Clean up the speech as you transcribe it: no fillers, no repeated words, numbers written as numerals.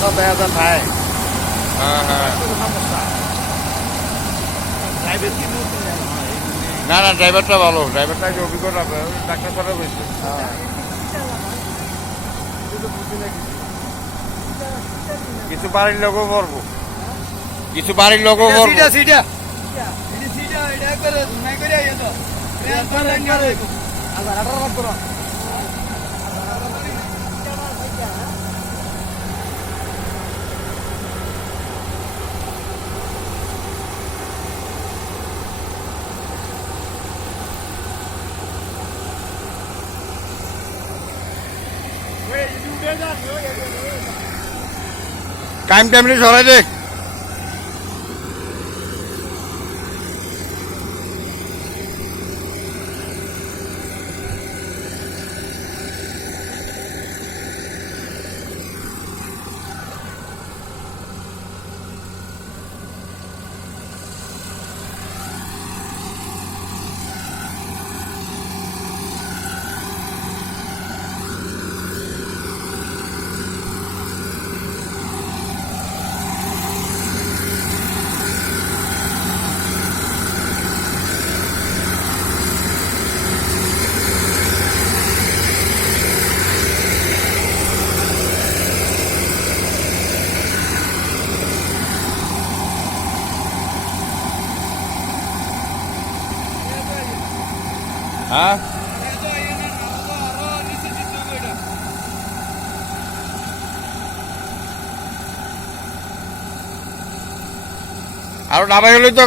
সব দেখা যায় ভাই হ্যাঁ হ্যাঁ সমস্যা ড্রাইভার কি না না ড্রাইভারটা ভালো ড্রাইভারটা যে অভিজ্ঞতা ডাক্তার করা হয়েছে কিছু বাড়ির লোকও পড়বো কিছু বাড়ির লোকও পড়বো সিটা সিটা টাইম টাইমলি সরাই দেখ হ্যাঁ আরো ডাবাই হলেই তো